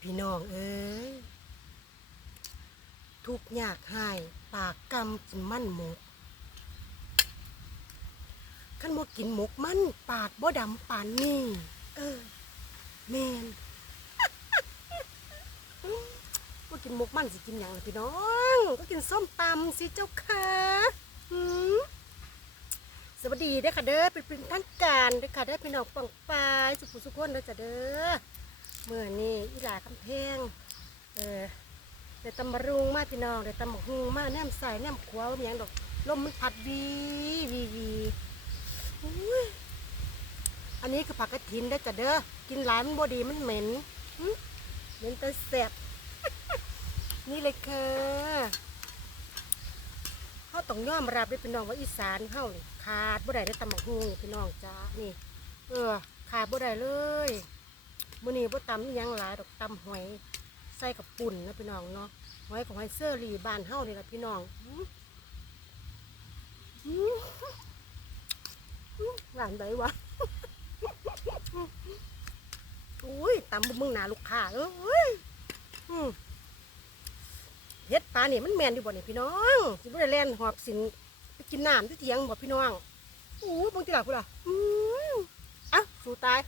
พี่น้องเอ้ยทุกยากหายปากกำกินมันหมกขันบ่กินหมกมันปากบ่ดำปานนี่เออแมนบ่กินหมกมันสิกินหยังล่ะพี่น้อง ก็กินส้มตำสิเจ้าค่ะสวัสดีเด้อค่ะเด้อเป็นเป็นท่างการเด้อค่ะเด้อพี่น้องปังปายสุขุสุขคนเด้อจ้ะเด้อ เมื่อนี้อีหลาคำแพงเออได้ตำบะรุงมาพี่น้องได้ตำบกฮุงมาแนมใส่แนมขวาว่ามียงดอกลมมันพัดวีวีวีอุ้ยอันนี้คือผักกระถินเด้จ้ะเด้อกินหลายมันบ่ดีมันเหม็นเหม็นแต่แสบนี่เลยค่ะเขาต้องย่อมรับด้วยพี่น้องว่าอีสานเฮาขาดบ่ได้ได้ตำบกหุ่งพี่น้องจ้านี่ เออขาดบ่ได้เลย มื้อนี้บ่ตำอีหยังหลายดอกตำหอยใส่กับปุ่นนะพี่น้องเนาะหอยของหอยเสื้อรีบ้านเฮานี่ล่ะพี่น้องอื้ออื้ออื้อร้านใดวะอุ้ยตำบ่มึงหนาลูกค้าเอ้ยเฮ็ดปลาเนี่ยมันแมนอยู่บ่เนี่ยพี่น้องสิบ่ได้แล่นหอบสินไปกินน้ำที่เถียงบ่พี่น้องอู้บางทีหลักพุ่นล่ะอืมอะสู้ตาย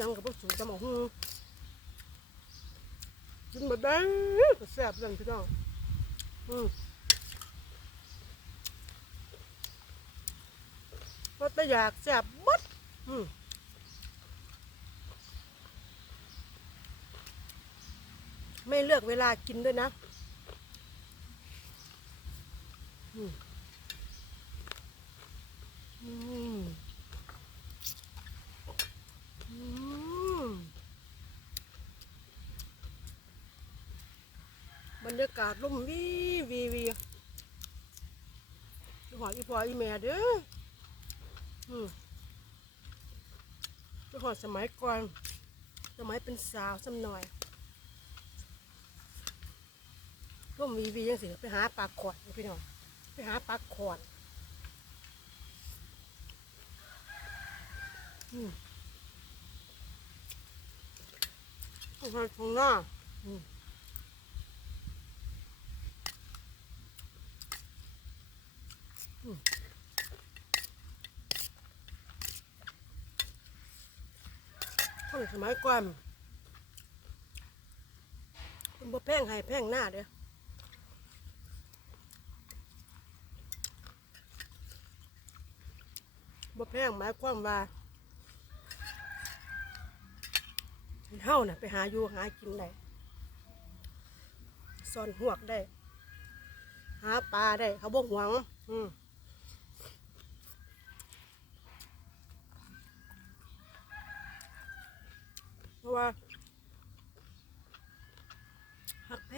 ยังกับพวกสูจะมาหูกินมาได้แซ่บเรื่องพี่น้องอืมเพราะแต่อยากแซ่บหมดอืมไม่เลือกเวลากินด้วยนะ อืมอืมอืมบรรยาศร่มวีวีวีหอยอีพออีแม่เด้ออืมเมื่อก่อนสมัยก่อนสมัยเป็นสาวสำหน่อยร่มวีวียังสิไปหาปลาขวดพี่น้องไปหาปลาขวดอืมตรงนั้นตรงหน้าอืมอืม คนสมัยก่อนคนบ่แพงให้แพงหน้าเด้อบ่แพงหมายความว่าเฮาน่ะไปหาอยู่หากินได้ซ่อนหวกได้ หาปลาได้ เขาบ่หวง อืม เพราะว่าหักแพ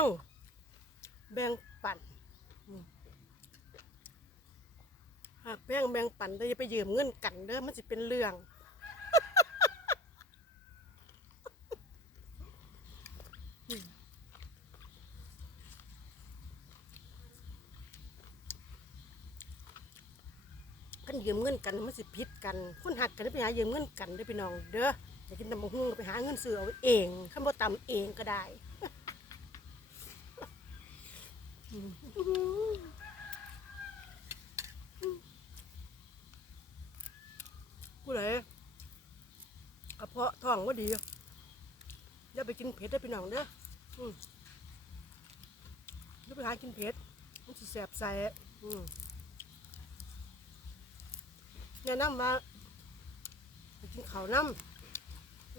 งแบ่งปันหักแพงแบ่งปันแต่อย่าไปยืมเงินกันเด้อมันจะเป็นเรื่องกันยืมเงินกันมันสิผิดกันคนหักกันไปหายืมเงินกันได้อพี่น้องเด้อ อยากกินตำบักหุ่งก็ไปหาเงินซื้อเอาเองข้าบ่ตำเองก็ได้ผู้ใดกระเพาะท้องว่าดีอย่าไปกินเผ็ดได้พี่น้องเด้ออย่าไปหากินเผ็ดมันสิแสบใส่แนะนำว่าไปกินข้าวน้ำ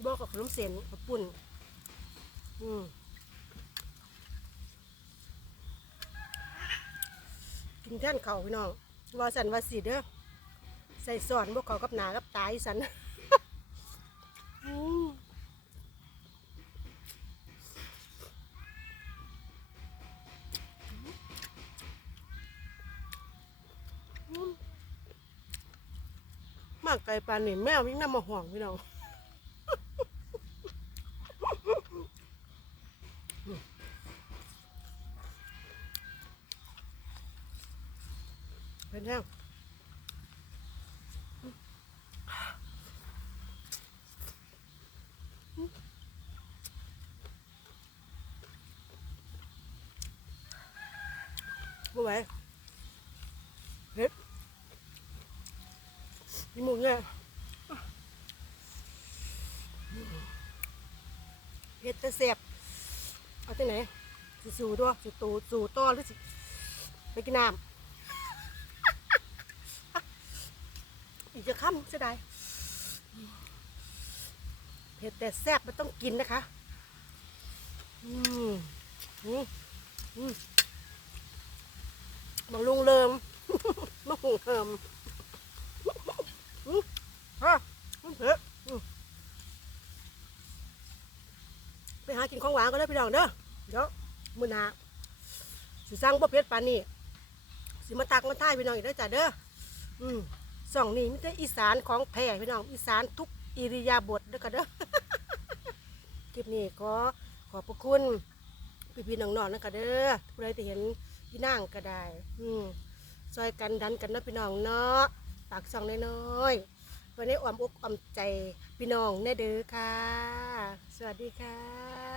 บอกกับขนมเส้นกับปุ่นอืมกินแท่นเขาพี่น้องว่าสันว่าสีเด้อใส่สอนพวกเขากับหนากับตายสันมากไก่ปลานี่แมวยิ่งนำมาห่วงพี่น้อง เป็นแห้งไม่ไหวเผ็ดมีหมูเนี่ยเผ็ดแต่แสบเอาที่ไหน สูดด้วยสิตูสู่ต่อหรือสิไปกินน้ำ อีกจะค่ำเสียดายเผ็ดแต่แซ่บมันต้องกินนะคะ อืมอืมอืมบังลุงเลิมบังลุงเลิมมฮะมันเผ็ดอืมไปหากินของหวานก็ได้พี่น้องเด้อเดี๋ยวมื้อหน้าสิสั่งบ่เผ็ดปานนี้สิมาตักมาท่ายพี่น้องอีกได้จ้ะเด้ออืม สองนี่มันจะอีสานของแท้พี่น้องอีสานทุกอิริยาบถเด้อค่ะเด้อคลิปนี้ขอขอบพระคุณพี่พี่ๆน้องๆนะคะเด้อผู้ใดที่เห็นพี่นางก็ได้ อืมซอยกันดันกันเนาะพี่น้องเนาะปากซองน้อยๆวันนี้อ่อมอกอ่อมใจพี่น้องแน่เด้อค่ะ สวัสดีค่ะ